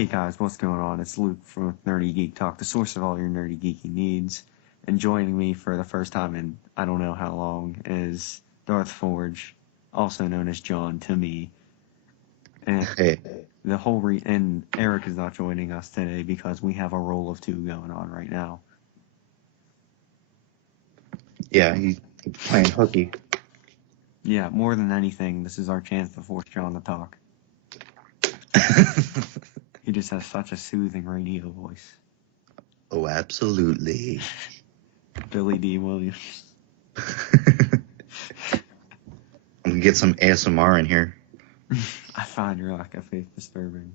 Hey guys, what's going on? It's Luke from Nerdy Geek Talk, the source of all your nerdy geeky needs. And joining me for the first time in I don't know how long is Darth Forge, also known as John to me. And Hey, and Eric is not joining us today because we have a roll of two going on right now. yeah, he's playing hooky. Yeah, more than anything, this is our chance to force John to talk. He just has such a soothing radio voice. Oh, absolutely. Billy D. Williams. I'm gonna get some ASMR in here. I find your lack of faith disturbing.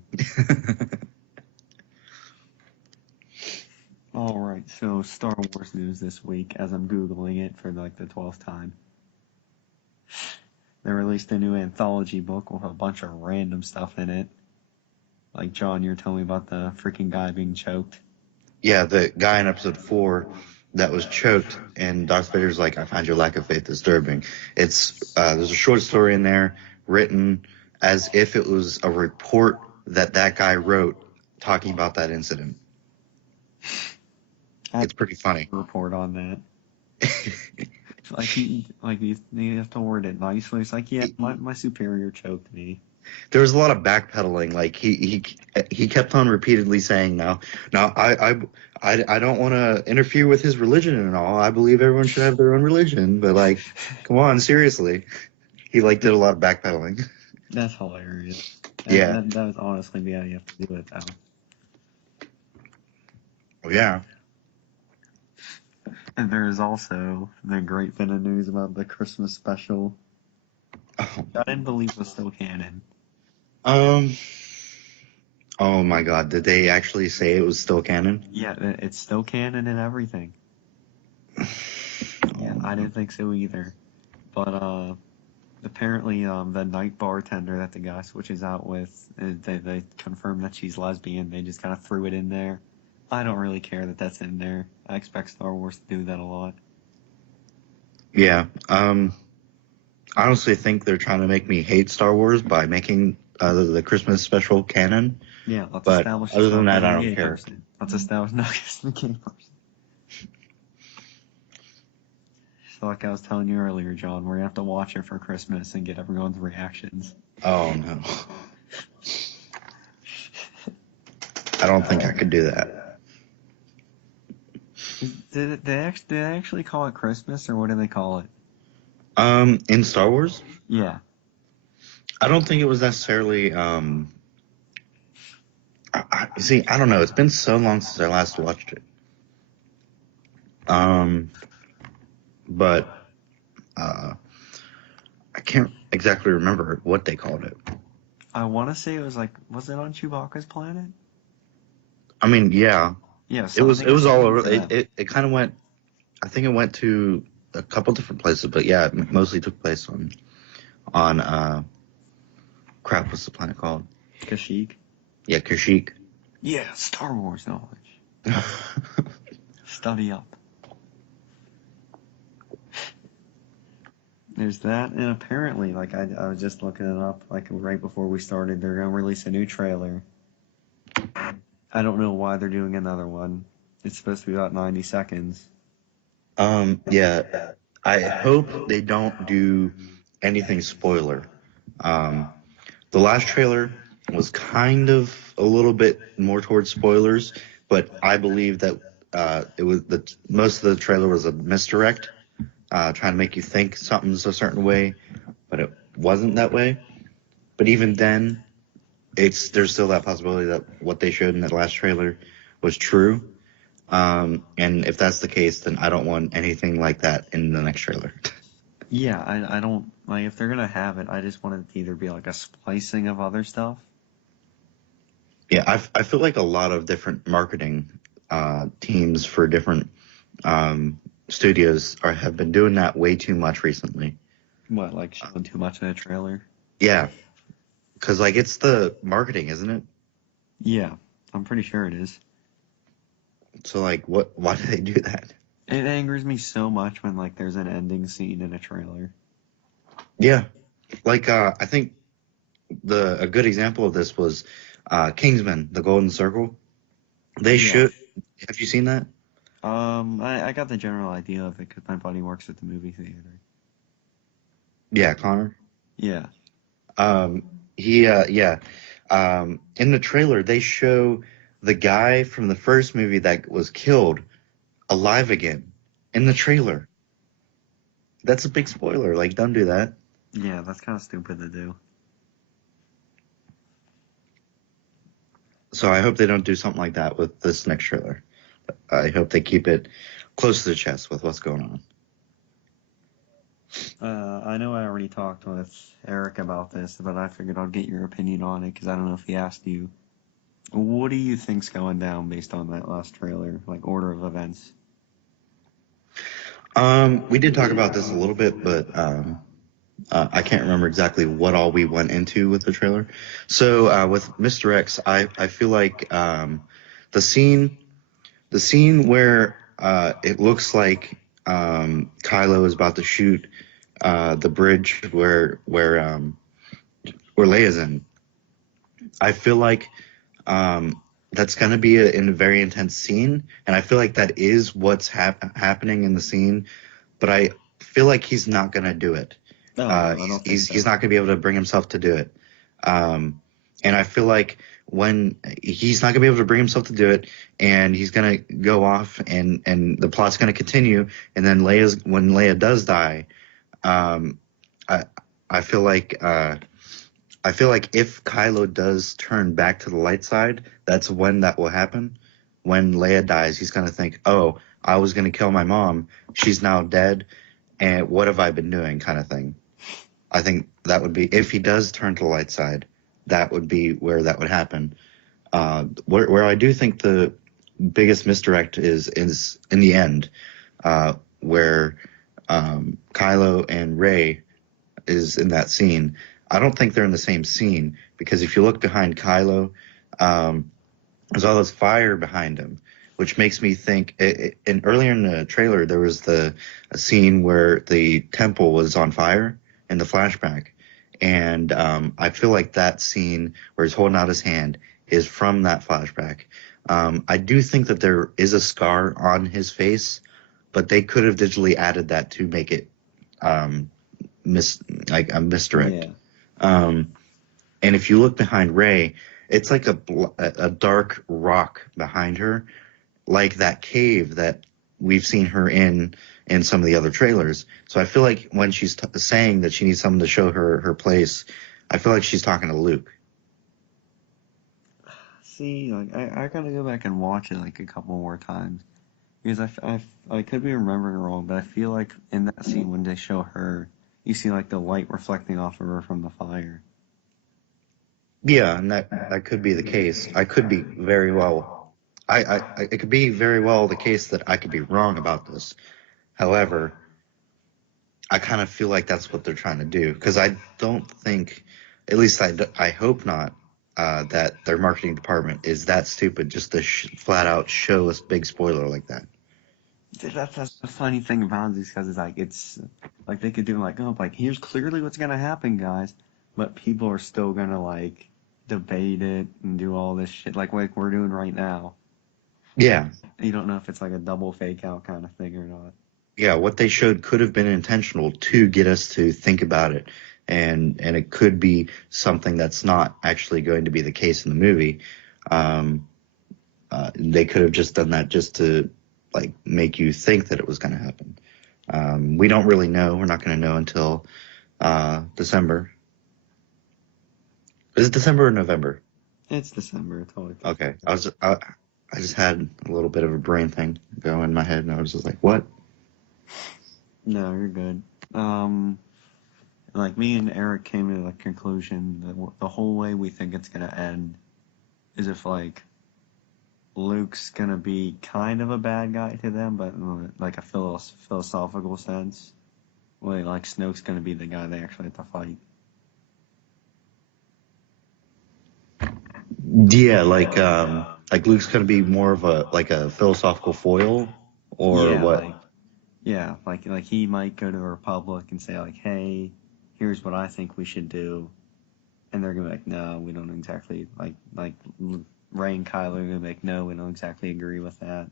Alright, so Star Wars news this week, as I'm Googling it for like the 12th time. They released a new anthology book with a bunch of random stuff in it. Like, John, you're telling me about the freaking guy being choked. Yeah, the guy in episode 4 that was choked, and Darth Vader's like, I find your lack of faith disturbing. It's there's a short story in there written as if it was a report that guy wrote talking about that incident. It's pretty funny. Report on that. You have to word it nicely. It's like, yeah, my superior choked me. There was a lot of backpedaling. Like he kept on repeatedly saying, "No, I don't want to interfere with his religion and all. I believe everyone should have their own religion." But like, come on, seriously. He did a lot of backpedaling. That's hilarious. Yeah. That was honestly the how you have to do it, though. Oh yeah. And there is also the great bit of news about the Christmas special. I didn't believe it was still canon. Oh my God! Did they actually say it was still canon? Yeah, it's still canon and everything. Yeah, I didn't think so either. But apparently, the night bartender that the guy switches out with, they confirmed that she's lesbian. They just kind of threw it in there. I don't really care that that's in there. I expect Star Wars to do that a lot. Yeah. I honestly think they're trying to make me hate Star Wars by making the Christmas special canon. Yeah, let's But establish. Other than that, I don't care. Person. Let's establish Nuggets the gay person. So, like I was telling you earlier, John, we're gonna have to watch it for Christmas and get everyone's reactions. Oh no. I don't think I could do that. Did they actually call it Christmas, or what do they call it? In Star Wars? Yeah. I don't think it was necessarily, see, I don't know. It's been so long since I last watched it. But I can't exactly remember what they called it. I want to say it was was it on Chewbacca's planet? I mean, yeah. Yeah. It was all over. It kind of went, I think it went to a couple different places, but yeah, it mostly took place on crap, what's the planet called? Kashyyyk. Yeah, Kashyyyk. Yeah, Star Wars knowledge. Study up. There's that, and apparently, I was just looking it up, right before we started, they're gonna release a new trailer. I don't know why they're doing another one. It's supposed to be about 90 seconds. Yeah, I hope they don't do anything spoiler. The last trailer was kind of a little bit more towards spoilers, but I believe that it was most of the trailer was a misdirect, trying to make you think something's a certain way, but it wasn't that way. But even then, there's still that possibility that what they showed in that last trailer was true. And if that's the case, then I don't want anything like that in the next trailer. Yeah, I don't, if they're gonna have it, I just want it to either be a splicing of other stuff. Yeah, I feel like a lot of different marketing teams for different studios have been doing that way too much recently. What, showing too much in a trailer? Yeah, because it's the marketing, isn't it? Yeah, I'm pretty sure it is. So why do they do that? It angers me so much when there's an ending scene in a trailer. Yeah, I think a good example of this was Kingsman: The Golden Circle. They Yeah. should. Have you seen that? I got the general idea of it because my buddy works at the movie theater. Yeah, Connor. Yeah. Um, yeah. In the trailer, they show the guy from the first movie that was killed alive again in the trailer. That's a big spoiler. Like, don't do that. Yeah, that's kind of stupid to do. So I hope they don't do something like that with this next trailer. I hope they keep it close to the chest with what's going on. I know I already talked with Eric about this, but I figured I'd get your opinion on it because I don't know if he asked you. What do you think's going down based on that last trailer, like order of events? We did talk about this a little bit, but I can't remember exactly what all we went into with the trailer. So with Mr. X, I feel like the scene where it looks like Kylo is about to shoot the bridge where Leia's in. I feel like that's going to be a very intense scene, and I feel like that is what's happening in the scene. But I feel like he's not going to do it. Oh no, I don't think so. He's not going to be able to bring himself to do it. And I feel like when he's not going to be able to bring himself to do it, and he's going to go off, and the plot's going to continue, and then when Leia does die, um, I I feel like if Kylo does turn back to the light side, that's when that will happen. When Leia dies, he's going to think, "Oh, I was going to kill my mom. She's now dead, and what have I been doing?" kind of thing. I think that would be, if he does turn to the light side, that would be where that would happen. Where I do think the biggest misdirect is in the end, where Kylo and Rey is in that scene. I don't think they're in the same scene, because if you look behind Kylo, there's all this fire behind him, which makes me think. And earlier in the trailer, there was a scene where the temple was on fire in the flashback, and I feel like that scene where he's holding out his hand is from that flashback. I do think that there is a scar on his face, but they could have digitally added that to make it like a misdirect. Yeah. And if you look behind Rey, it's like a dark rock behind her, like that cave that we've seen her in some of the other trailers. So I feel like when she's saying that she needs someone to show her place, I feel like she's talking to Luke. See, like I gotta go back and watch it like a couple more times because I could be remembering wrong, but I feel like in that scene when they show her, you see like the light reflecting off of her from the fire. Yeah, and that could be the case. I could be very well. It could be very well the case that I could be wrong about this. However, I kind of feel like that's what they're trying to do, because I don't think, at least I hope not, that their marketing department is that stupid just to flat out show us big spoiler like that. That's the funny thing about these because it's like they could do like, oh, like here's clearly what's gonna happen, guys, but people are still gonna like debate it and do all this shit like we're doing right now. Yeah, You don't know if it's like a double fake out kind of thing or not. yeah. What they showed could have been intentional to get us to think about it, and it could be something that's not actually going to be the case in the movie. Um, they could have just done that just to like make you think that it was going to happen. We don't really know. We're not going to know until December. Is it December or November? It's December, totally. Okay, I just had a little bit of a brain thing go in my head, and I was just like, what? No, you're good. Like me and Eric came to the conclusion that the whole way we think it's gonna end is if like Luke's gonna be kind of a bad guy to them, but in like a philosophical sense. Like Snoke's gonna be the guy they actually have to fight. Yeah, like Luke's gonna be more of a philosophical foil, or Yeah, what? like he might go to the Republic and say like, hey, here's what I think we should do, And they're gonna be like, no, we don't exactly like Rey and Kylo are gonna be like, no, we don't exactly agree with that.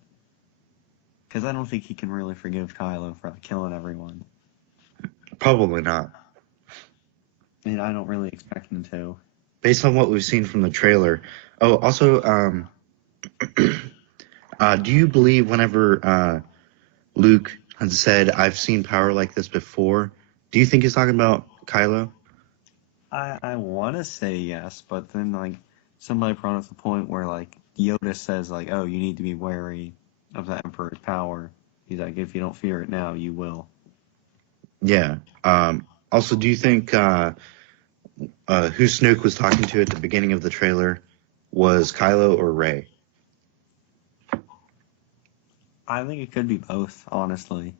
Because I don't think he can really forgive Kylo for killing everyone. Probably not. And I don't really expect him to. Based on what we've seen from the trailer. Oh, also, do you believe whenever Luke has said, I've seen power like this before, do you think he's talking about Kylo? I want to say yes, but then like somebody brought up the point where like Yoda says like, oh, you need to be wary of the Emperor's power. He's like, if you don't fear it now, you will. Yeah. Also, do you think who Snoke was talking to at the beginning of the trailer was Kylo or Rey? I think it could be both, honestly.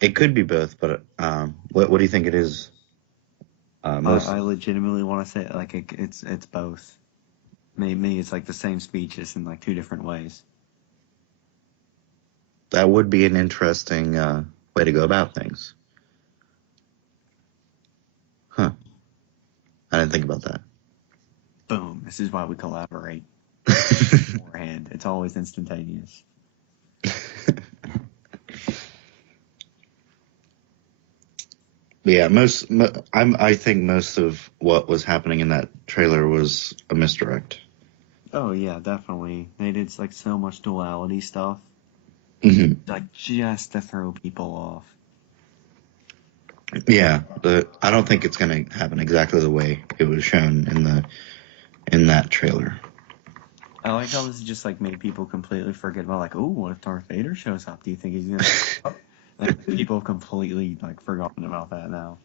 It could be both, but what do you think it is? I legitimately want to say like it's both. Maybe it's like the same speech, just in like two different ways. That would be an interesting way to go about things. Huh. I didn't think about that. Boom. This is why we collaborate beforehand. It's always instantaneous. Yeah, I think most of what was happening in that trailer was a misdirect. Oh yeah, definitely. They did like so much duality stuff, like just to throw people off. Yeah, but I don't think it's going to happen exactly the way it was shown in that trailer. I like how this just like made people completely forget about like, oh, what if Darth Vader shows up? Do you think he's gonna? Like, people have completely like forgotten about that now.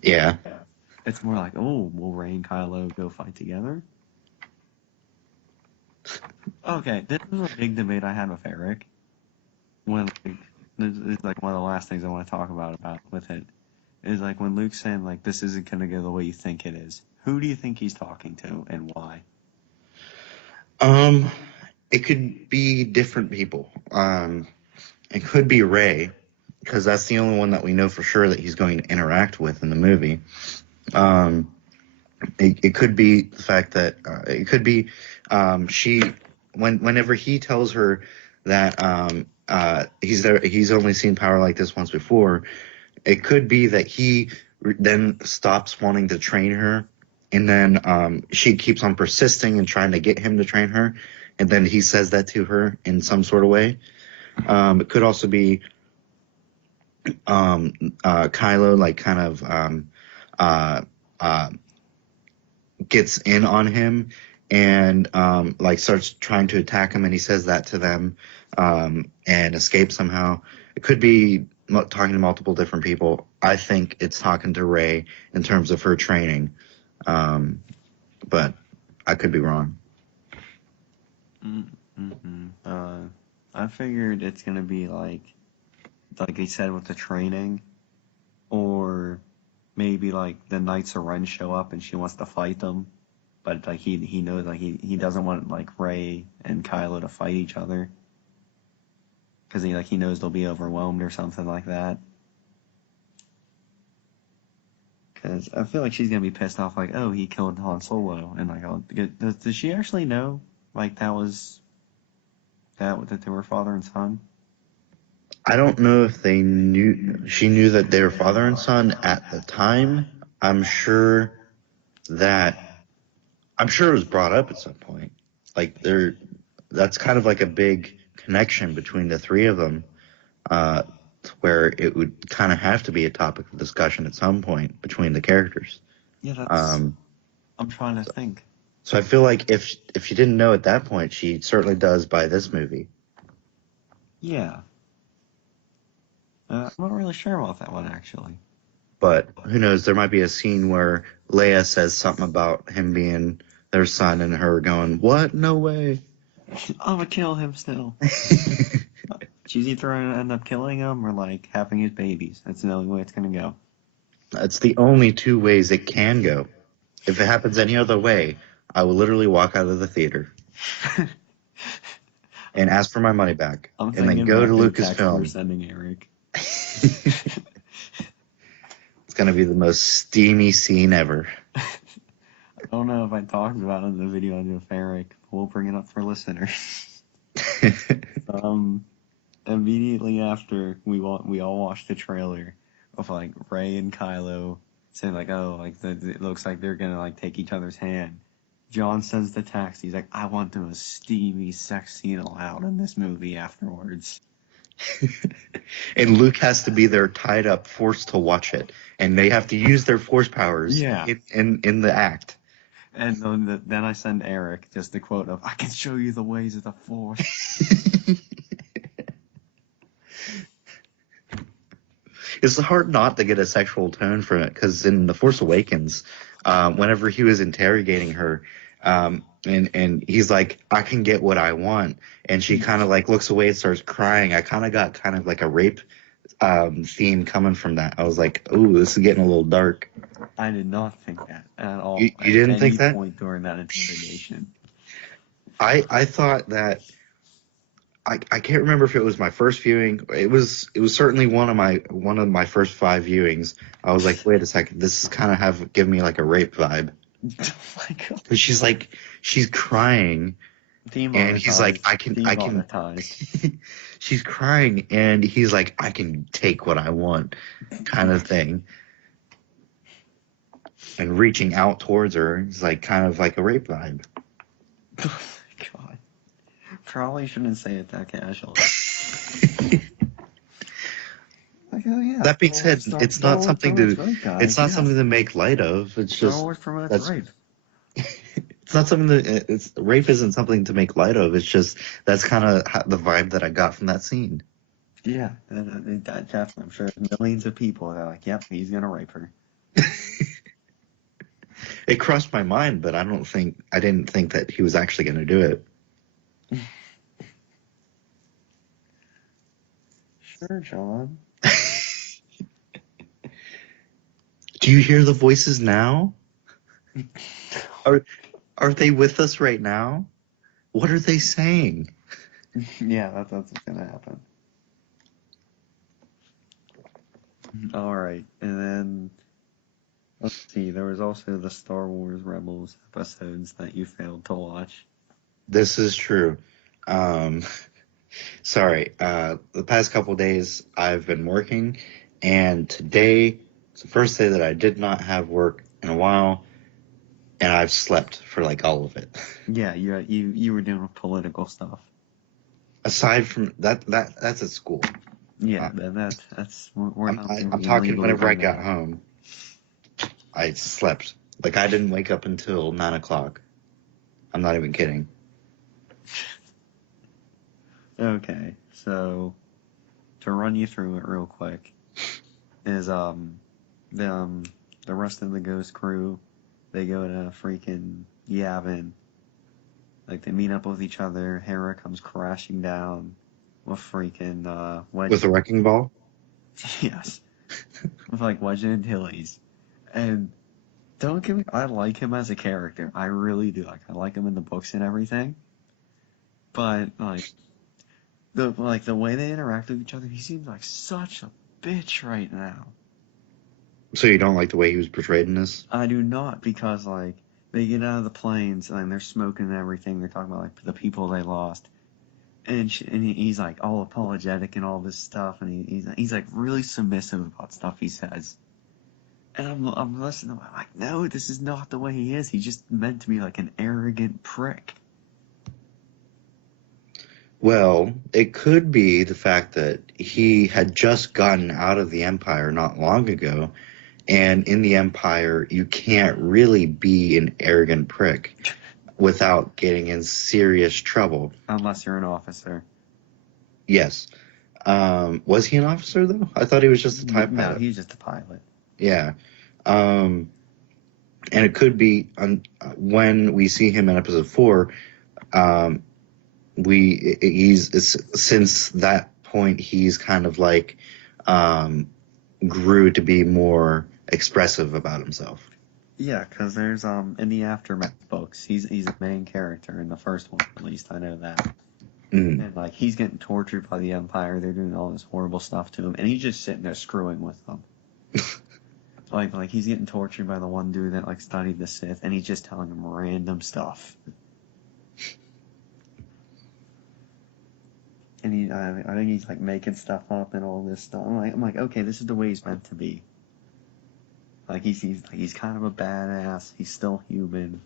Yeah. It's more like, oh, will Rey and Kylo go fight together? Okay, this was a big debate I had with Eric. When like, this is like one of the last things I want to talk about with it is like when Luke's saying like this isn't gonna go the way you think it is. Who do you think he's talking to and why? It could be different people. It could be Rey, because that's the only one that we know for sure that he's going to interact with in the movie. It could be the fact that it could be whenever he tells her that he's only seen power like this once before. It could be that he then stops wanting to train her, and then she keeps on persisting and trying to get him to train her, and then he says that to her in some sort of way. It could also be Kylo, like kind of gets in on him and like starts trying to attack him, and he says that to them and escapes somehow. It could be talking to multiple different people. I think it's talking to Rey in terms of her training, but I could be wrong. I figured it's gonna be like he said with the training, or maybe like the Knights of Ren show up and she wants to fight them, but like he knows like he doesn't want like Rey and Kylo to fight each other because he knows they'll be overwhelmed or something like that. Because I feel like she's gonna be pissed off, like, oh, he killed Han Solo, and like, oh, does she actually know like that they were father and son? I don't know if she knew that they were father and son at the time. I'm sure it was brought up at some point. Like that's kind of like a big connection between the three of them, where it would kind of have to be a topic of discussion at some point between the characters. Yeah, that's. I'm trying to think. So I feel like if she didn't know at that point, she certainly does by this movie. Yeah. I'm not really sure about that one, actually. But who knows? There might be a scene where Leia says something about him being their son and her going, "What? No way." I'm gonna kill him still. She's either gonna end up killing him or like having his babies. That's the only way it's gonna go. That's the only two ways it can go. If it happens any other way, I will literally walk out of the theater and ask for my money back, I'm and then go to Lucasfilm. We're sending Eric. It's gonna be the most steamy scene ever. don't know if I talked about it in the video I did with Eric. We'll bring it up for listeners. Um, Immediately after we all watched the trailer of like Rey and Kylo saying like, oh, like it looks like they're gonna like take each other's hand. John sends the text. He's like, I want the most steamy sex scene allowed in this movie afterwards. And Luke has to be there tied up, forced to watch it, and they have to use their force powers in the act. And then I send Eric just the quote of, I can show you the ways of the Force. It's hard not to get a sexual tone from it, because in The Force Awakens, whenever he was interrogating her, and he's like, I can get what I want, and she kind of like looks away and starts crying. I kind of got kind of like a rape theme coming from that. I was like, ooh, this is getting a little dark. I did not think that at all. You didn't think that? At any point during that interrogation. I thought that I can't remember if it was my first viewing. It was certainly one of my first 5 viewings. I was like, wait a second, this is kind of give me like a rape vibe. Oh my god! Because she's crying, and he's like, I can. She's crying, and he's like, I can take what I want, kind of thing. And reaching out towards her is like kind of like a rape vibe. Oh my god! Probably shouldn't say it that casually. Like, oh yeah. That being said, it's not something to make light of. It's just rape. It's not something that rape isn't something to make light of. It's just that's kind of the vibe that I got from that scene. Yeah, definitely. I'm sure millions of people are like, "Yep, he's gonna rape her." It crossed my mind, but I didn't think that he was actually going to do it. Sure, John. Do you hear the voices now? Are they with us right now? What are they saying? Yeah, that's what's gonna happen. All right, and then let's see. There was also the Star Wars Rebels episodes that you failed to watch. This is true. Sorry. The past couple days I've been working, and today is the first day that I did not have work in a while, and I've slept for like all of it. Yeah, you were doing political stuff. Aside from that's at school. Yeah, that's. I'm talking whenever I got home. I slept. Like, I didn't wake up until 9 o'clock. I'm not even kidding. Okay, so to run you through it real quick is the rest of the Ghost crew, they go to freaking Yavin. Like, they meet up with each other. Hera comes crashing down with freaking Wedge. With a wrecking ball? Yes. With like Wedge and Antilles. And don't get me, I like him as a character. I really do. Like, I like him in the books and everything. But like the way they interact with each other, he seems like such a bitch right now. So you don't like the way he was portrayed in this? I do not, because like they get out of the planes and they're smoking and everything. They're talking about like the people they lost, and he's like all apologetic and all this stuff, and he's like really submissive about stuff he says. And I'm listening. I'm like, no, this is not the way he is. He's just meant to be like an arrogant prick. Well, it could be the fact that he had just gotten out of the Empire not long ago, and in the Empire, you can't really be an arrogant prick without getting in serious trouble. Unless you're an officer. Yes. Was he an officer, though? I thought he was just a TIE pilot. No, he's just a pilot. Yeah. And it could be when we see him in episode 4, since that point he's kind of like grew to be more expressive about himself. Yeah, because there's in the Aftermath books, he's a main character in the first one, at least I know that. And like he's getting tortured by the Empire, they're doing all this horrible stuff to him, and he's just sitting there screwing with them. Like he's getting tortured by the one dude that like studied the Sith, and he's just telling him random stuff. And I think he's like making stuff up and all this stuff. I'm like, okay, this is the way he's meant to be. Like he's kind of a badass. He's still human.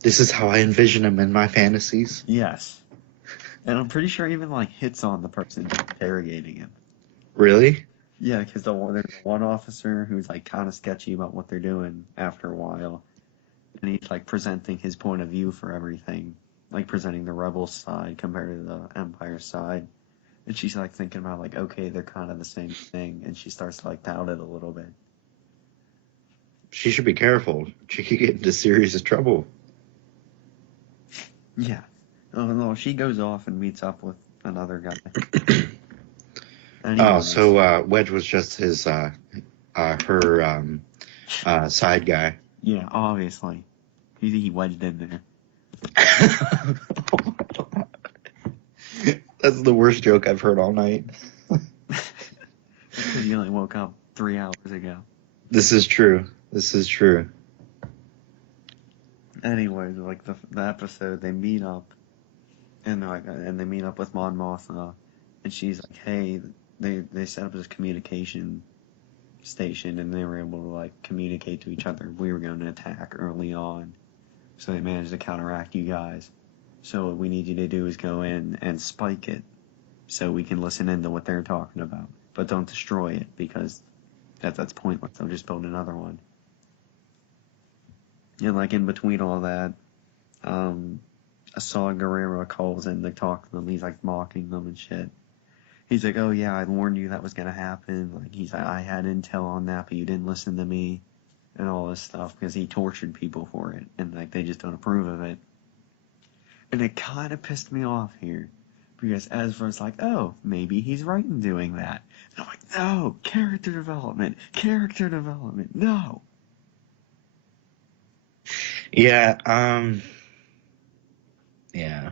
This is how I envision him in my fantasies. Yes. And I'm pretty sure he even like hits on the person interrogating him. Really? Yeah, because there's one officer who's like kind of sketchy about what they're doing after a while, and he's like presenting his point of view for everything, like presenting the rebel side compared to the Empire side, and she's like thinking about like, okay, they're kind of the same thing, and she starts to like doubt it a little bit. She should be careful. She could get into serious trouble. Yeah. Oh no, she goes off and meets up with another guy. Oh, so Wedge was just his her side guy. Yeah, obviously. He wedged in there. That's the worst joke I've heard all night. Because you only woke up 3 hours ago. This is true. This is true. Anyways, like the episode, they meet up, and they meet up with Mon Mothma, and she's like, hey, they set up this communication station, and they were able to like communicate to each other. We were going to attack early on, so they managed to counteract you guys. So what we need you to do is go in and spike it, so we can listen into what they're talking about, but don't destroy it because that's pointless. They'll just build another one. And like in between all that, Saw Gerrera calls in to talk to them. He's like mocking them and shit. He's like, oh yeah, I warned you that was gonna happen. Like he's like, I had intel on that, but you didn't listen to me, and all this stuff because he tortured people for it, and like they just don't approve of it. And it kind of pissed me off here because Ezra's like, oh, maybe he's right in doing that. And I'm like, no, character development, no. Yeah, yeah.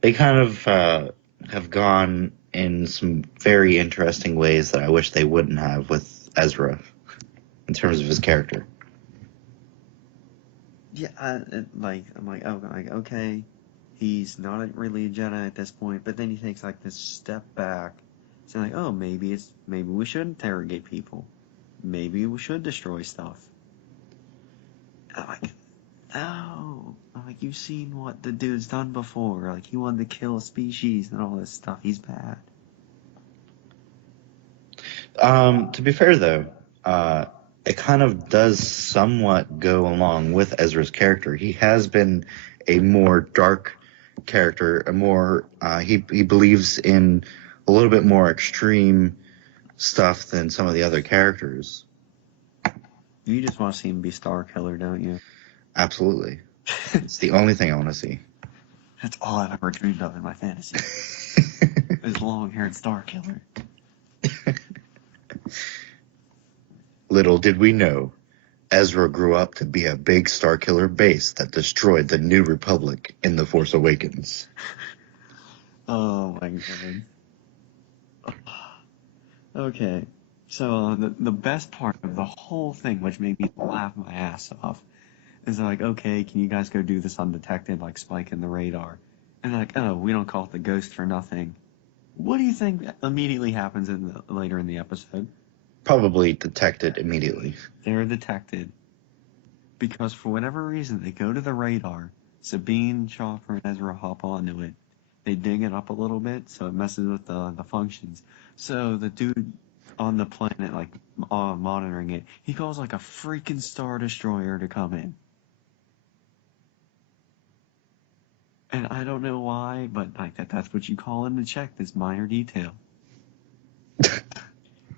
They kind of have gone in some very interesting ways that I wish they wouldn't have with Ezra in terms of his character. Yeah, I'm like, oh, like, okay, he's not really a Jedi at this point, but then he takes like this step back, saying like, oh, maybe we should interrogate people, maybe we should destroy stuff. And I'm like, no, I'm like, you've seen what the dude's done before, like he wanted to kill a species and all this stuff. He's bad. To be fair, though, it kind of does somewhat go along with Ezra's character. He has been a more dark character, a more he believes in a little bit more extreme stuff than some of the other characters. You just want to see him be Star Killer, don't you? Absolutely. It's the only thing I want to see. That's all I've ever dreamed of in my fantasy. Is long-haired Star Killer. Little did we know, Ezra grew up to be a big Starkiller base that destroyed the New Republic in The Force Awakens. Oh my god. Okay, so the best part of the whole thing, which made me laugh my ass off, is like, okay, can you guys go do this undetected, like spiking the radar? And they're like, oh, we don't call it the Ghost for nothing. What do you think immediately happens later in the episode? Probably detected immediately. They're detected because for whatever reason they go to the radar. Sabine, Chopper, and Ezra hop onto it. They dig it up a little bit so it messes with the functions. So the dude on the planet, like monitoring it, he calls like a freaking Star Destroyer to come in. And I don't know why, but like that's what you call in to check this minor detail.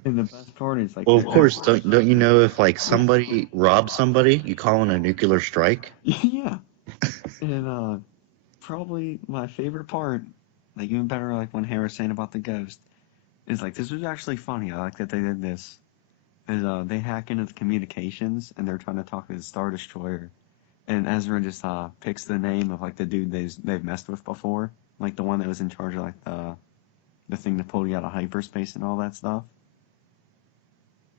And the best part is like, well, of course, don't you know if like somebody robs somebody, you call in a nuclear strike? Yeah. And probably my favorite part, like even better, like when Hera's saying about the ghost, is like this was actually funny. I like that they did this. Is they hack into the communications and they're trying to talk to the Star Destroyer, and Ezra just picks the name of like the dude they've messed with before, like the one that was in charge of like the thing that pulled you out of hyperspace and all that stuff.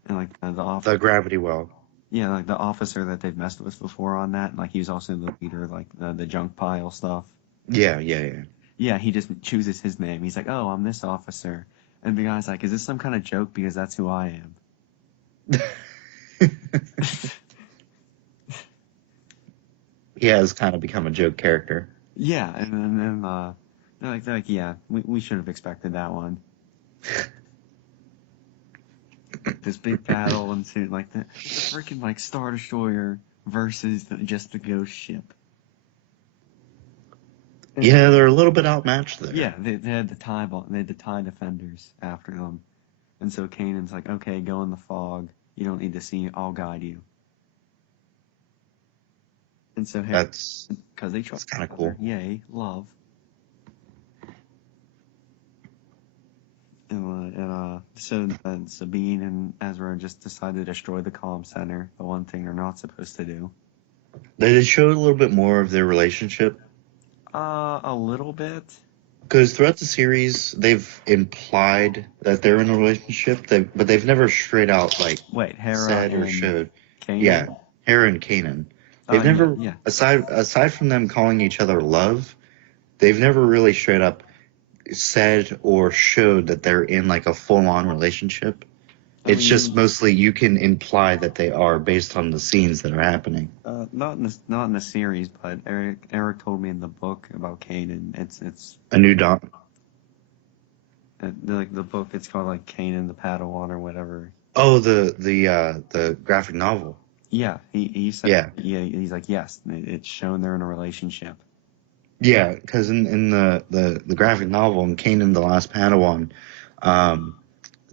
And like the gravity well. Yeah, like the officer that they've messed with before on that, like he was also the leader, like the junk pile stuff. Yeah. Yeah, he just chooses his name. He's like, "Oh, I'm this officer," and the guy's like, "Is this some kind of joke? Because that's who I am." He has kind of become a joke character. Yeah, and then they're like, "Yeah, we should have expected that one." This big battle ensued, like the freaking like Star Destroyer versus just the Ghost ship. Yeah, they're a little bit outmatched there. Yeah, they had the they had the TIE defenders after them. And so Kanan's like, okay, go in the fog. You don't need to see me. I'll guide you. And so That's because they trust kind of each cool. other. Yay, love. And so then Sabine and Ezra just decide to destroy the comm center, the one thing they're not supposed to do. They showed a little bit more of their relationship. A little bit. Because throughout the series, they've implied that they're in a relationship, but they've never straight out Wait, Hera said or and showed. Kanan? Yeah, Hera and Kanan. They've Yeah, never, yeah. aside from them calling each other love, they've never really straight up said or showed that they're in like a full on relationship. It's just mostly you can imply that they are based on the scenes that are happening. Not in the series, but Eric told me in the book about Kanan. It's A New Dawn. like the book. It's called like Kanan the Padawan or whatever. Oh, the graphic novel. Yeah, he said. Yeah. Yeah, he's like, yes, it's shown they're in a relationship. Yeah, because in the graphic novel in Kanan the Last Padawan,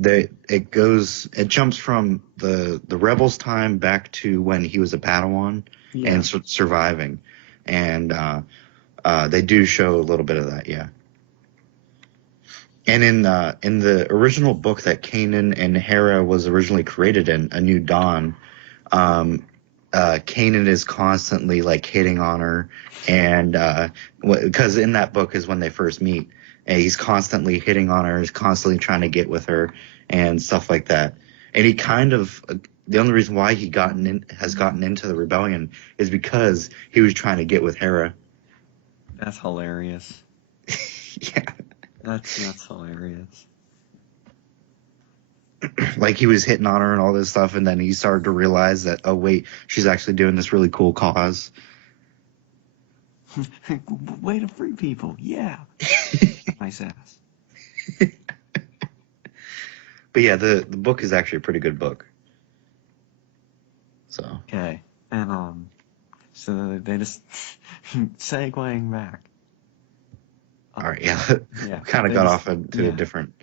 it jumps from the rebels' time back to when he was a Padawan and surviving, and they do show a little bit of that, yeah. And in the original book that Kanan and Hera was originally created in, A New Dawn, Kanan is constantly like hitting on her, and because in that book is when they first meet, and he's constantly hitting on her, he's constantly trying to get with her and stuff like that. And he kind of the only reason why he has gotten into the rebellion is because he was trying to get with Hera. That's hilarious. Yeah. That's hilarious. Like he was hitting on her and all this stuff, and then he started to realize that, oh wait, she's actually doing this really cool cause. Way to free people, yeah. Nice ass. But yeah, the book is actually a pretty good book. So Okay, and so they just segueing back. All right, yeah. Yeah. Kind of got off into a different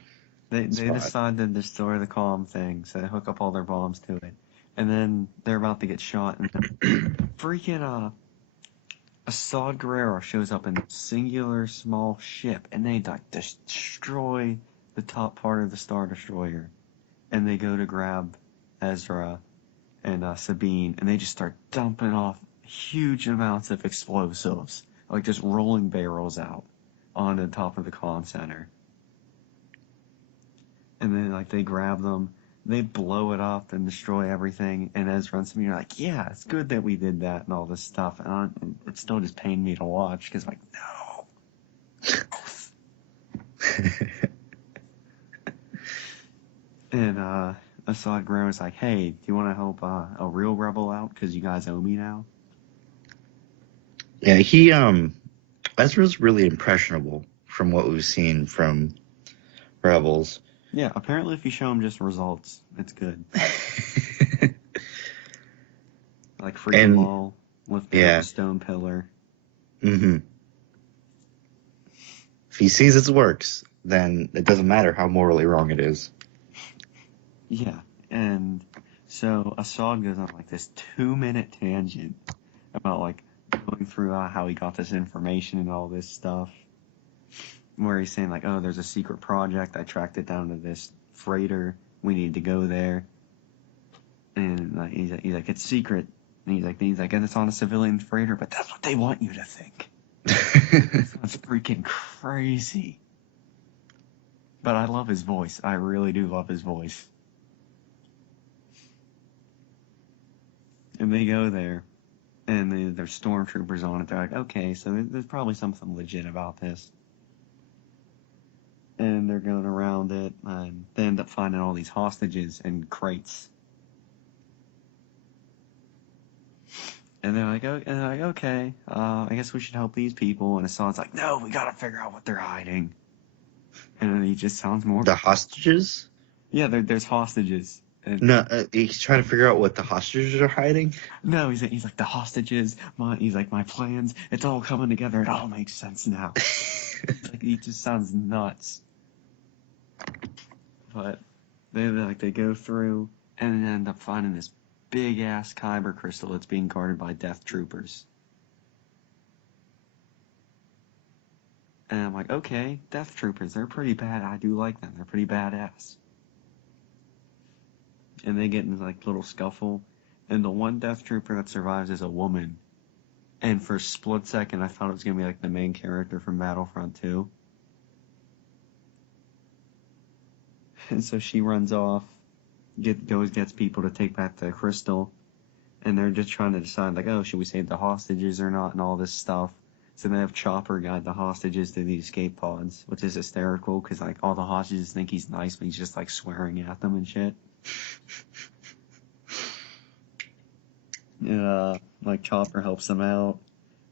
They spot. decide to destroy the comm thing, so they hook up all their bombs to it. And then they're about to get shot, and freaking Assad Guerrero shows up in a singular small ship, and they like destroy the top part of the Star Destroyer. And they go to grab Ezra and Sabine, and they just start dumping off huge amounts of explosives, like just rolling barrels out on the top of the comm center. And then like they grab them, they blow it up and destroy everything. And Ezra and Sabine are like, "Yeah, it's good that we did that and all this stuff." And it still just pained me to watch because like, no. And Assad Guerrero's like, "Hey, do you want to help a real rebel out? Because you guys owe me now." Yeah, Ezra's really impressionable from what we've seen from Rebels. Yeah, apparently if you show him just results, it's good. Like freaking Maul lifting up a stone pillar. Mm-hmm. If he sees its works, then it doesn't matter how morally wrong it is. Yeah, and so Assad goes on like this 2-minute tangent about like going through how he got this information and all this stuff, where he's saying like, "Oh, there's a secret project. I tracked it down to this freighter. We need to go there." And he's like, "It's secret." And he's like, "And it's on a civilian freighter, but that's what they want you to think." That's freaking crazy. But I love his voice. I really do love his voice. And they go there, and there's stormtroopers on it. They're like, okay, so there's probably something legit about this. And they're going around it, and they end up finding all these hostages in crates. And they're like, okay, I guess we should help these people. And Assad's like, no, we gotta figure out what they're hiding. And then he just sounds more. The hostages? Yeah, there's hostages. And No, he's trying to figure out what the hostages are hiding. no, he's like the hostages. He's like my plans. It's all coming together. It all makes sense now. Like he just sounds nuts. But they go through and end up finding this big ass kyber crystal that's being guarded by death troopers. And I'm like, okay, death troopers, they're pretty bad. I do like them. They're pretty badass. And they get in like little scuffle, and the one death trooper that survives is a woman. And for a split second, I thought it was gonna be like the main character from Battlefront 2. And so she runs off, gets people to take back the crystal, and they're just trying to decide like, oh, should we save the hostages or not, and all this stuff. So they have Chopper guide the hostages to the escape pods, which is hysterical because like all the hostages think he's nice, but he's just like swearing at them and shit. And like Chopper helps them out,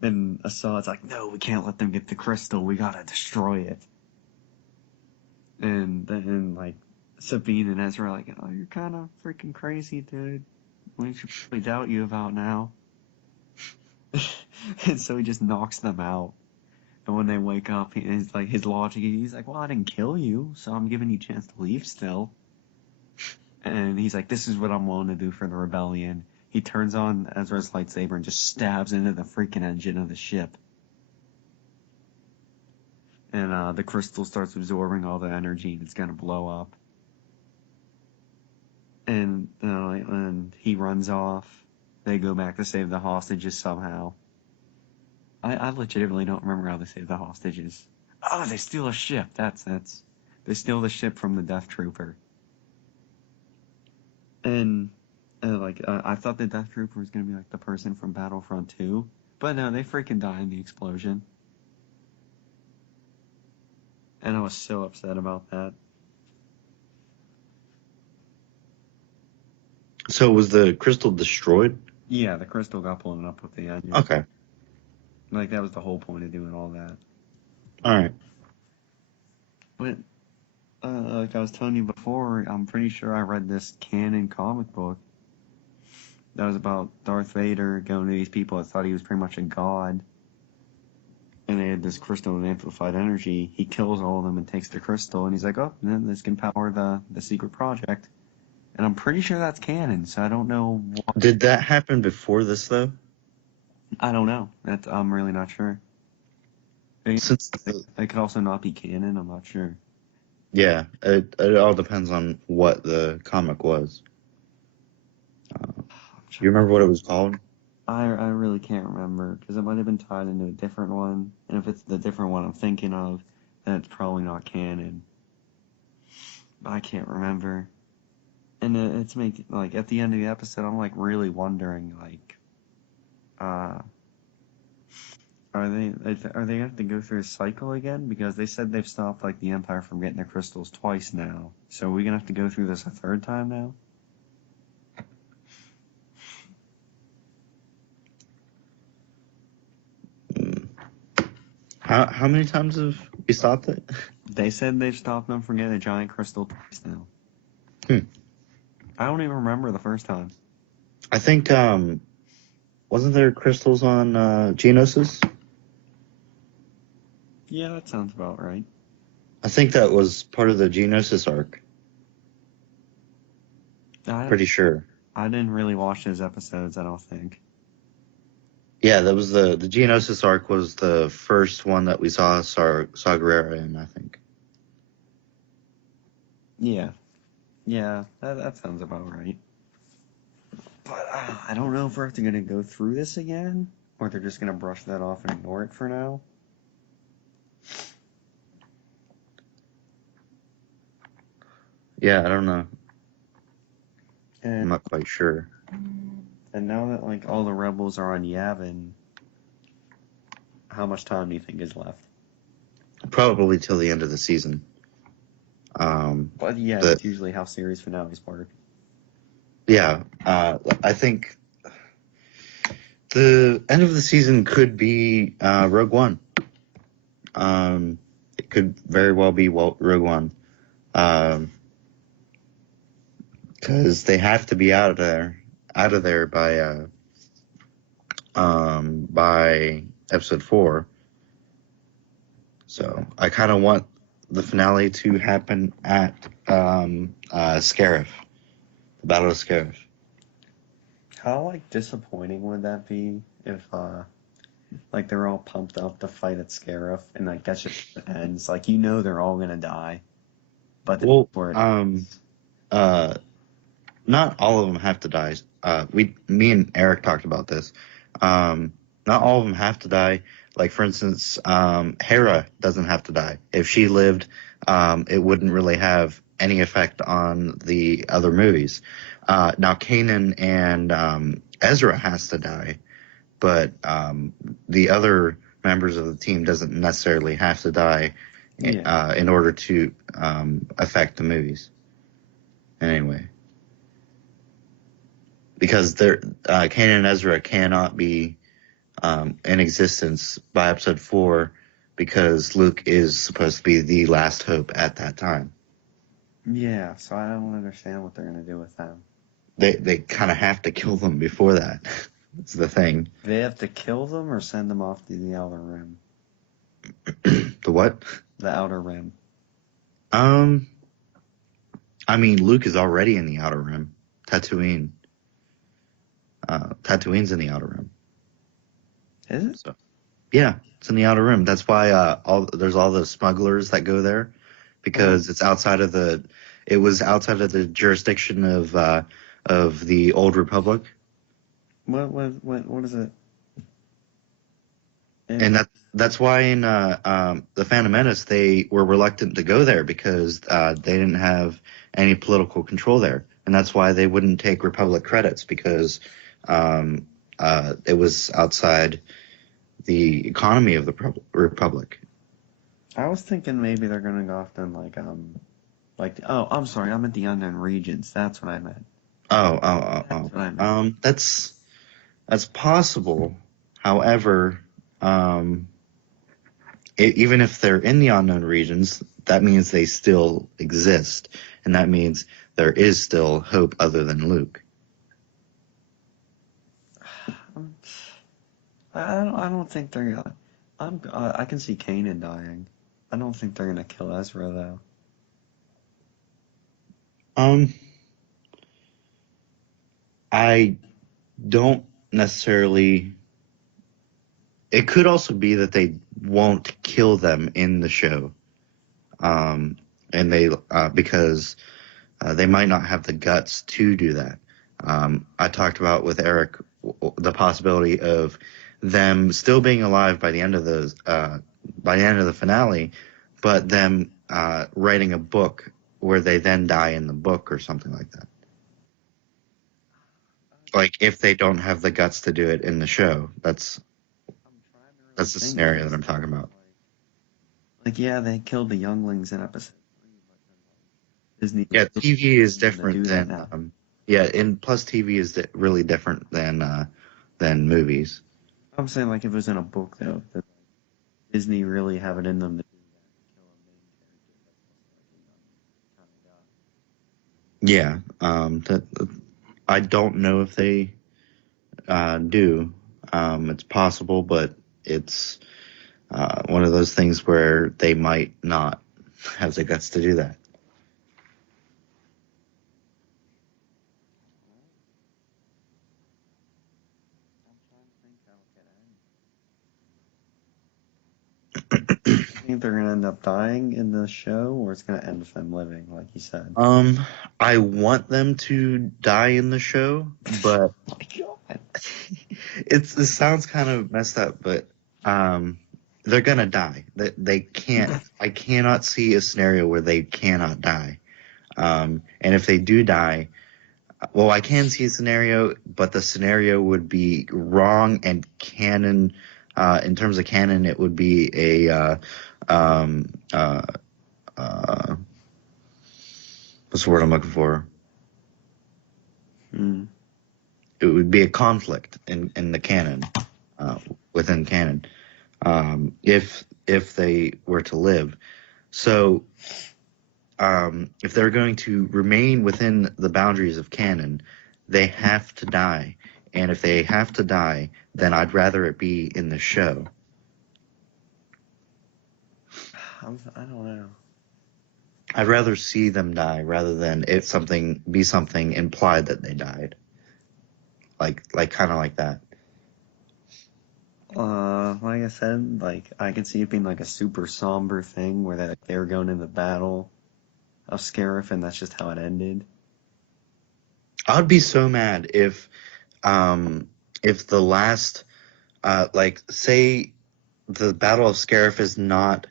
and Assad's like, no, we can't let them get the crystal. We gotta destroy it. And then like Sabine and Ezra are like, oh, you're kind of freaking crazy, dude. We should probably doubt you about now. And so he just knocks them out. And when they wake up, he's like, his logic, he's like, well, I didn't kill you, so I'm giving you a chance to leave still. And he's like, this is what I'm willing to do for the rebellion. He turns on Ezra's lightsaber and just stabs into the freaking engine of the ship. And the crystal starts absorbing all the energy and it's gonna blow up. And he runs off. They go back to save the hostages somehow. I legitimately don't remember how they save the hostages. Oh, they steal a ship. That's they steal the ship from the Death Trooper. And I thought the Death Trooper was gonna be like the person from Battlefront 2, but no, they freaking die in the explosion. And I was so upset about that. So was the crystal destroyed? Yeah, the crystal got blown up with the engine. Okay. Like that was the whole point of doing all that. All right. But like I was telling you before, I'm pretty sure I read this canon comic book that was about Darth Vader going to these people that thought he was pretty much a god. And they had this crystal of amplified energy. He kills all of them and takes the crystal, and he's like, oh, then this can power the secret project. And I'm pretty sure that's canon, so I don't know why. Did that happen before this though? I don't know. I'm really not sure. Since It could also not be canon, I'm not sure. yeah, it all depends on what the comic was. You remember what it was called? I really can't remember, because it might have been tied into a different one. And if it's the different one I'm thinking of, then it's probably not canon. I can't remember. And it's making, like, at the end of the episode, I'm, like, really wondering, like, are they gonna have to go through a cycle again? Because they said they've stopped, like, the Empire from getting their crystals twice now. So are we gonna have to go through this a third time now? How many times have we stopped it? They said they've stopped them from getting a giant crystal twice now. I don't even remember the first time. I think wasn't there crystals on Geonosis? Yeah, that sounds about right. I think that was part of the Geonosis arc. Pretty sure. I didn't really watch those episodes, I don't think. Yeah, that was the Geonosis arc was the first one that we saw Saw Gerrera in, I think. Yeah. Yeah, that sounds about right. But I don't know if we're going to go through this again, or they're just going to brush that off and ignore it for now. Yeah, I don't know. And I'm not quite sure. And now that like all the rebels are on Yavin, how much time do you think is left? Probably till the end of the season. But yeah, The that's usually how series finales work. Yeah, I think the end of the season could be Rogue One. It could very well be Rogue One, because they have to be out of there by episode 4. So I kind of want the finale to happen at Scarif, the Battle of Scarif. How like disappointing would that be if like they're all pumped up to fight at Scarif and like that's just the ends. Like you know they're all gonna die, but that's Well, where it not all of them have to die. Me and Eric talked about this. Not all of them have to die. Like for instance, Hera doesn't have to die. If she lived, it wouldn't really have any effect on the other movies. Now Kanan and Ezra has to die, but the other members of the team doesn't necessarily have to die in order to affect the movies. Anyway. Because Kanan and Ezra cannot be in existence by episode 4 because Luke is supposed to be the last hope at that time. Yeah, so I don't understand what they're gonna do with them. They kind of have to kill them before that. That's the thing. They have to kill them or send them off to the Outer Rim. The what? The Outer Rim. I mean, Luke is already in the Outer Rim. Tatooine. Tatooine's in the Outer Rim. Is it? So, yeah, it's in the Outer Rim. That's why there's all the smugglers that go there, because it's outside of the. It was outside of the jurisdiction of the Old Republic. What is it? And that's why in the Phantom Menace they were reluctant to go there because they didn't have any political control there, and that's why they wouldn't take Republic credits because it was outside the economy of the Republic. I was thinking maybe they're gonna go off and I'm sorry, I meant the unknown regions. That's what I meant. That's what I meant. That's possible. However, even if they're in the unknown regions, that means they still exist, and that means there is still hope other than Luke. I don't think they're gonna. I can see Kanan dying. I don't think they're gonna kill Ezra though. I don't necessarily. It could also be that they won't kill them in the show, and they because they might not have the guts to do that. I talked about with Eric the possibility of them still being alive by the end of the finale, but them writing a book where they then die in the book or something like that. Like if they don't have the guts to do it in the show, that's the scenario that I'm talking about. Like yeah, they killed the younglings in episode 3, but then Disney. Yeah, TV is different than and plus TV is really different than movies. I'm saying like if it was in a book though, that Disney really have it in them to do that, kill a main character that's supposed to be young. Yeah, I don't know if they do. It's possible, but it's one of those things where they might not have the guts to do that. I think they're gonna end up dying in the show, or it's gonna end with them living, like you said. I want them to die in the show, but Oh my God. it sounds kind of messed up, but they're gonna die. They can't. I cannot see a scenario where they cannot die. And if they do die, Well, I can see a scenario, but the scenario would be wrong and canon. In terms of canon, it would be a um, uh, uh, what's the word I'm looking for? Hmm. It would be a conflict in the canon, within canon, if they were to live. So, if they're going to remain within the boundaries of canon, they have to die. And if they have to die, then I'd rather it be in the show. I don't know. I'd rather see them die rather than it be something implied that they died. Like kind of like that. Like I said, like I could see it being like a super somber thing where they were going into battle of Scarif and that's just how it ended. I'd be so mad if the last like say the Battle of Scarif is not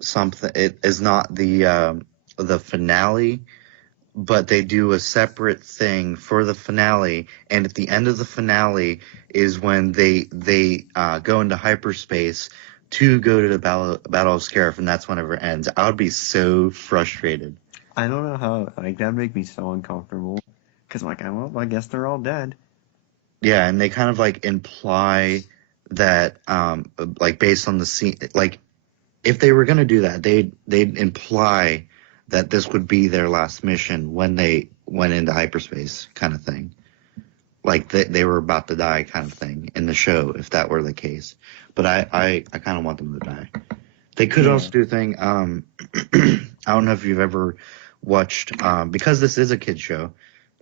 something, it is not the finale, but they do a separate thing for the finale, and at the end of the finale is when they go into hyperspace to go to the Battle of Scarif, and that's whenever it ends. I would be so frustrated. I don't know how, like, that'd make me so uncomfortable. Because, like, well, I guess they're all dead. Yeah, and they kind of like imply that like based on the scene, like if they were gonna do that, they'd imply that this would be their last mission when they went into hyperspace, kind of thing. Like they were about to die, kind of thing, in the show, if that were the case. But I kind of want them to die. They could Yeah. also do a thing. I don't know if you've ever watched, because this is a kid show,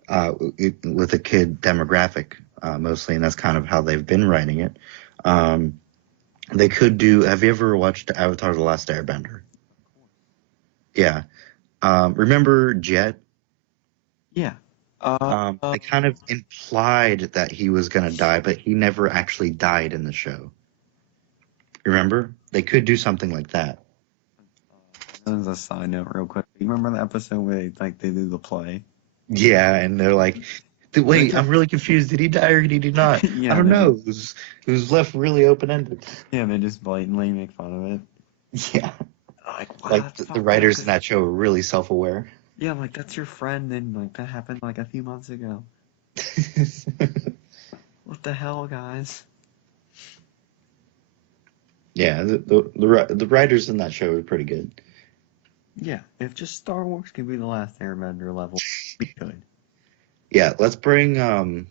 with a kid demographic mostly, and that's kind of how they've been writing it. They could do. Have you ever watched Avatar: The Last Airbender? Yeah. Remember Jet? Yeah. They kind of implied that he was gonna die, but he never actually died in the show. Remember? They could do something like that. As a side note, real quick, you remember the episode where they do the play? Yeah, and they're like, wait, I'm really confused. Did he die or did he not? I Yeah, don't know. It was left really open ended. they just blatantly make fun of it. Yeah. Like, wow, Like that's the fucked up. writers in that show were really self aware. Yeah, like that's your friend, and like that happened like a few months ago. What the hell, guys? Yeah, the writers in that show were pretty good. Yeah, if just Star Wars could be the last Airbender level, we could. Yeah, let's bring the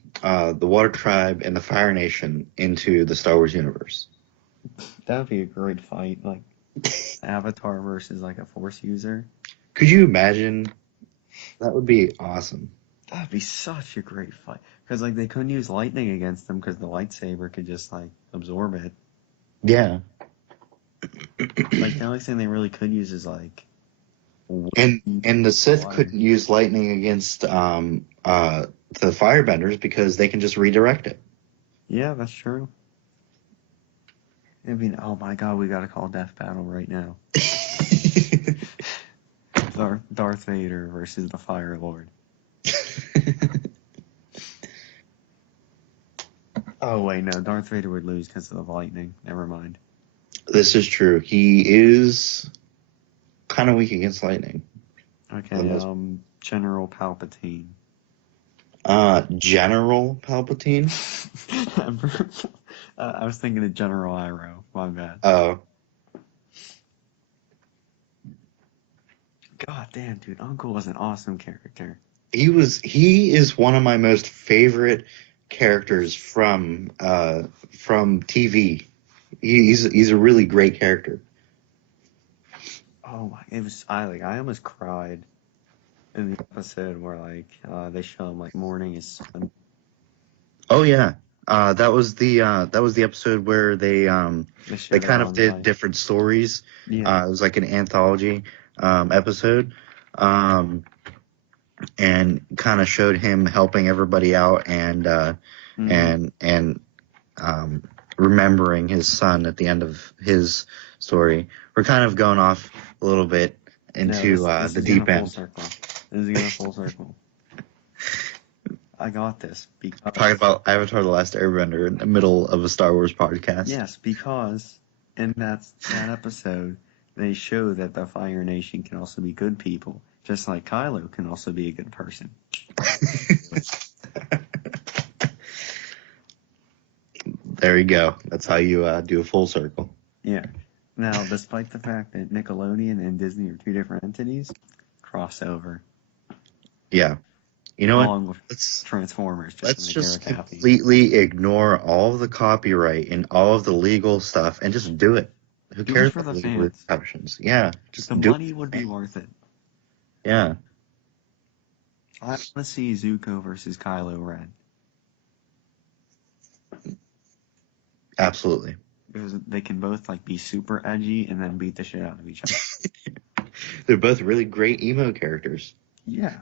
Water Tribe and the Fire Nation into the Star Wars universe. That would be a great fight, like Avatar versus like a Force user. Could you imagine? That would be awesome. That'd be such a great fight. Because like they couldn't use lightning against them because the lightsaber could just like absorb it. Yeah. Like the only thing they really could use is like. And the Sith couldn't use lightning against the Firebenders because they can just redirect it. Yeah, that's true. I mean, oh my god, we gotta call Death Battle right now. Darth Vader versus the Fire Lord. Oh wait, no, Darth Vader would lose because of the lightning. Never mind. This is true. He is kind of weak against lightning. Okay, General Palpatine. General Palpatine? I was thinking of General Iroh. My bad. Oh. God damn, dude, Uncle was an awesome character. He is one of my most favorite characters from TV. He's a really great character. Oh my, I almost cried in the episode where like they show him like mourning his son. Oh yeah. That was the episode where they kind of did different stories. Yeah. It was like an anthology episode. And kind of showed him helping everybody out and remembering his son at the end of his story. We're kind of going off a little bit into this the is deep full end. circle. This is going full circle. I got this because Talking about Avatar: The Last Airbender in the middle of a Star Wars podcast. yes, because in that episode they show that the Fire Nation can also be good people, just like Kylo can also be a good person. There you go. That's how you do a full circle. Yeah. Now, despite the fact that Nickelodeon and Disney are two different entities, crossover. Yeah. You know Along what? with Transformers, just Let's to make just Eric happy. completely ignore all of the copyright and all of the legal stuff and just do it. Who Do cares it for about the legal fans. repercussions? Yeah, just The do money it. would be worth it. Yeah. I want to see Zuko versus Kylo Ren. Absolutely. Because they can both like be super edgy and then beat the shit out of each other. They're both really great emo characters. Yeah.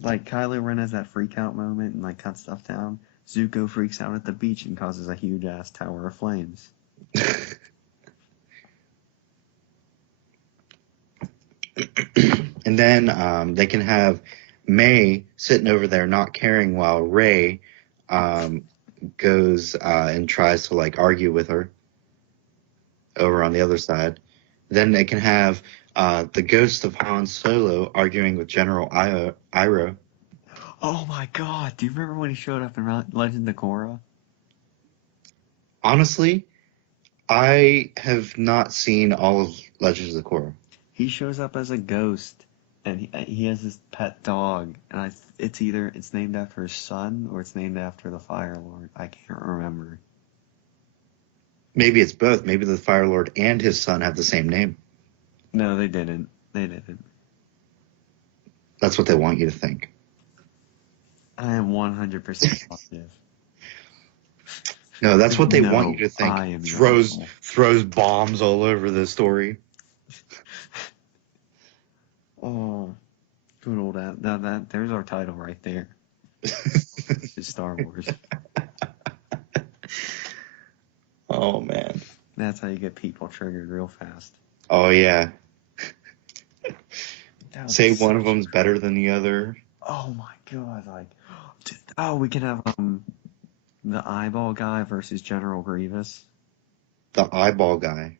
Like Kylo Ren has that freak out moment and like cuts stuff down. Zuko freaks out at the beach and causes a huge ass tower of flames. And then they can have May sitting over there not caring while Rey goes and tries to like argue with her over on the other side. Then they can have the ghost of Han Solo arguing with General Iroh. Oh my god, do you remember when he showed up in Legend of Korra? Honestly, I have not seen all of Legends of Korra. He shows up as a ghost, and he has this pet dog, and it's named after his son or it's named after the Fire Lord. I can't remember. Maybe it's both. Maybe the Fire Lord and his son have the same name. No, they didn't. They didn't. That's what they want you to think. I am 100% positive. No, that's what they No, want you to think. I am Throws bombs all over the story. Oh, good old that. There's our title right there. This is Star Wars. Oh man. That's how you get people triggered real fast. Oh yeah. Say one of them's better than the other. Oh my god! Like, we can have the eyeball guy versus General Grievous. The eyeball guy.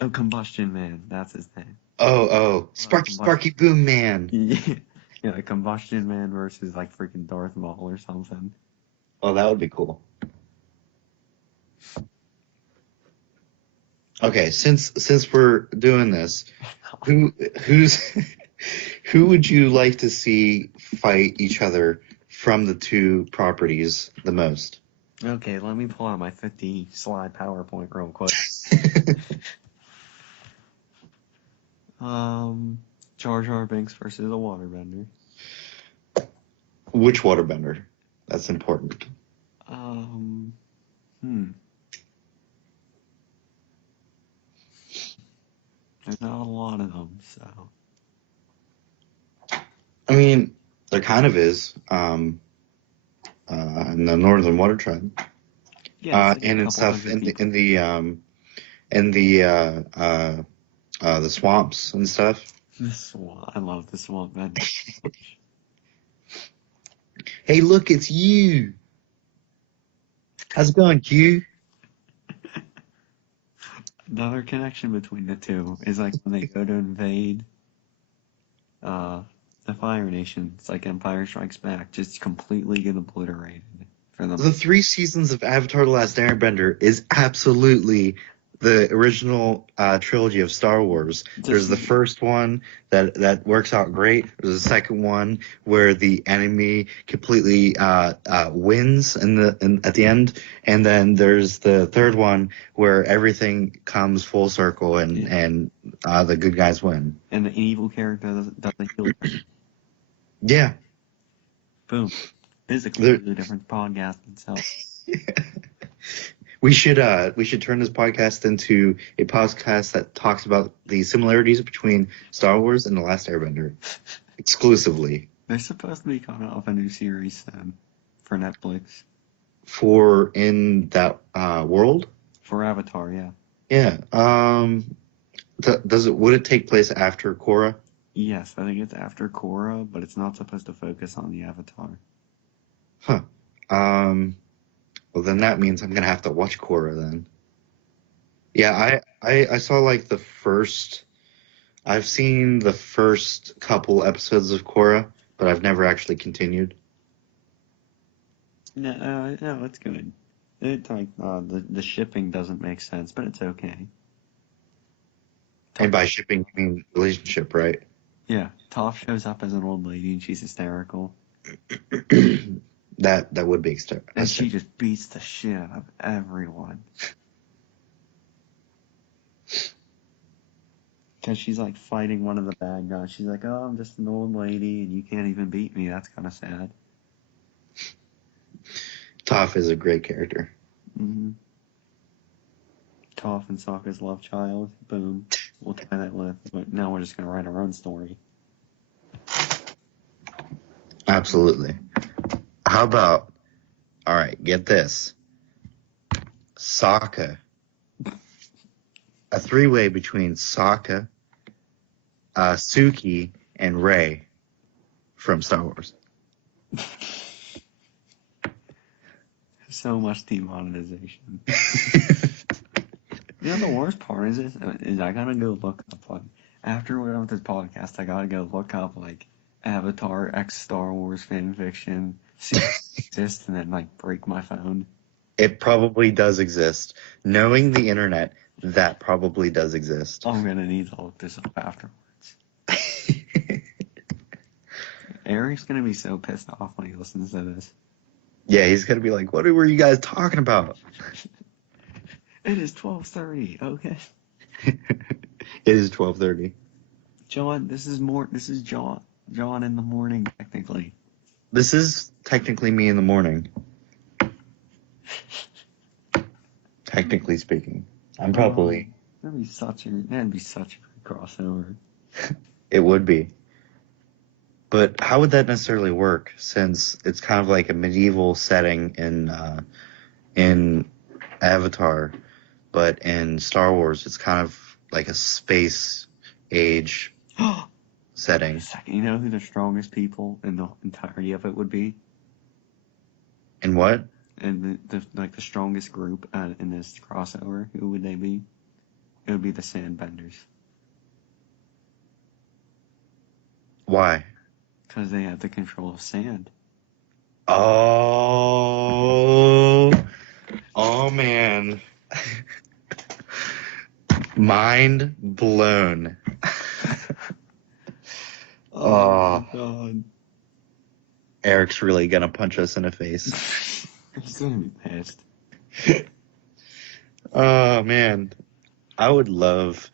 Oh, Combustion Man. That's his name. Oh. Sparky Boom Man. Yeah, the Combustion Man versus like freaking Darth Maul or something. Oh, that would be cool. Okay, since we're doing this, who would you like to see fight each other from the two properties the most? Okay, let me pull out my 50 slide PowerPoint real quick. Jar Jar Binks versus the Waterbender. Which waterbender? That's important. There's not a lot of them, so. I mean, there kind of is. In the Northern Water Tribe. Yeah, and in stuff in the swamps and stuff. The swamp. I love the swamp man. Hey, look, it's you. How's it going, Q? Another connection between the two is like when they go to invade the Fire Nation. It's like Empire Strikes Back, just completely get obliterated for them. The 3 seasons of Avatar: The Last Airbender is absolutely the original trilogy of Star Wars. There's the first one that works out great. There's the second one where the enemy completely wins at the end, and then there's the third one where everything comes full circle and the good guys win. And the evil character doesn't heal. Yeah. Boom. Physically, a different podcast itself. We should turn this podcast into a podcast that talks about the similarities between Star Wars and The Last Airbender exclusively. They're supposed to be coming out with a new series soon for Netflix. For in that world? For Avatar, yeah. Yeah. Would it take place after Korra? Yes, I think it's after Korra, but it's not supposed to focus on the Avatar. Huh. Well, then that means I'm gonna have to watch Korra then. Yeah, I saw like the first. I've seen the first couple episodes of Korra, but I've never actually continued. No, it's good. It like the shipping doesn't make sense, but it's okay. And by shipping, you mean relationship, right? Yeah, Toph shows up as an old lady and she's hysterical, That would be and she just beats the shit out of everyone. Because she's like fighting one of the bad guys. She's like, "Oh, I'm just an old lady, and you can't even beat me." That's kind of sad. Toph is a great character. Mm-hmm. Toph and Sokka's love child. Boom. We'll tie that with. But now we're just gonna write our own story. Absolutely. How about, all right, get this. Sokka. A three-way between Sokka, Suki, and Rey from Star Wars. So much demonetization. You know, the worst part is I gotta go look up, like, after we're done with this podcast, I gotta go look up, like, Avatar X Star Wars fan fiction, see if it exists, and then, like, break my phone. It probably does exist. Knowing the internet, that probably does exist. I'm gonna need to look this up afterwards. Eric's gonna be so pissed off when he listens to this. Yeah, he's gonna be like, "What were you guys talking about?" It is 12:30. Okay. It is 12:30. John, this is John in the morning, technically. This is technically me in the morning. Technically speaking, I'm probably. That'd be such a good crossover. It would be. But how would that necessarily work? Since it's kind of like a medieval setting in Avatar, but in Star Wars, it's kind of like a space age setting. Second, you know who the strongest people in the entirety of it would be? And what? And the strongest group in this crossover, who would they be? It would be the Sandbenders. Why? Because they have the control of sand. Oh man. Mind blown. Oh God. Eric's really gonna punch us in the face. He's gonna be pissed. Oh man. I would love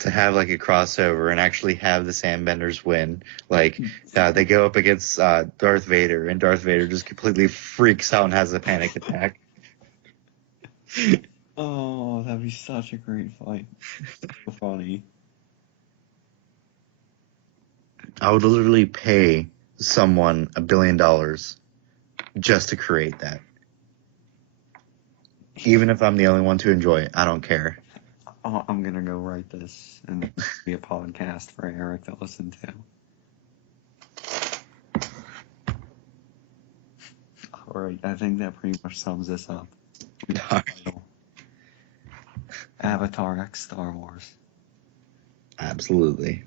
to have like a crossover and actually have the Sandbenders win. Like they go up against Darth Vader, and Darth Vader just completely freaks out and has a panic attack. Oh, that'd be such a great fight. So funny. I would literally pay someone $1 billion just to create that. Even if I'm the only one to enjoy it, I don't care. Oh, I'm gonna go write this and be a podcast for Eric to listen to. Alright, I think that pretty much sums this up. Avatar X Star Wars. Absolutely.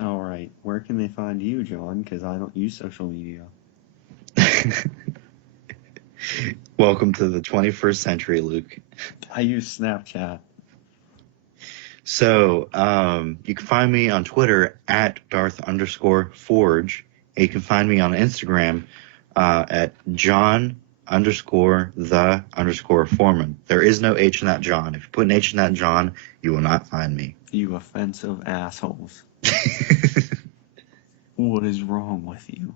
Alright, where can they find you, John? Because I don't use social media. Welcome to the 21st century, Luke. I use Snapchat. So, you can find me on Twitter at Darth_Forge. And you can find me on Instagram at John_the_Foreman. There is no H in that John. If you put an H in that John, you will not find me. You offensive assholes. What is wrong with you?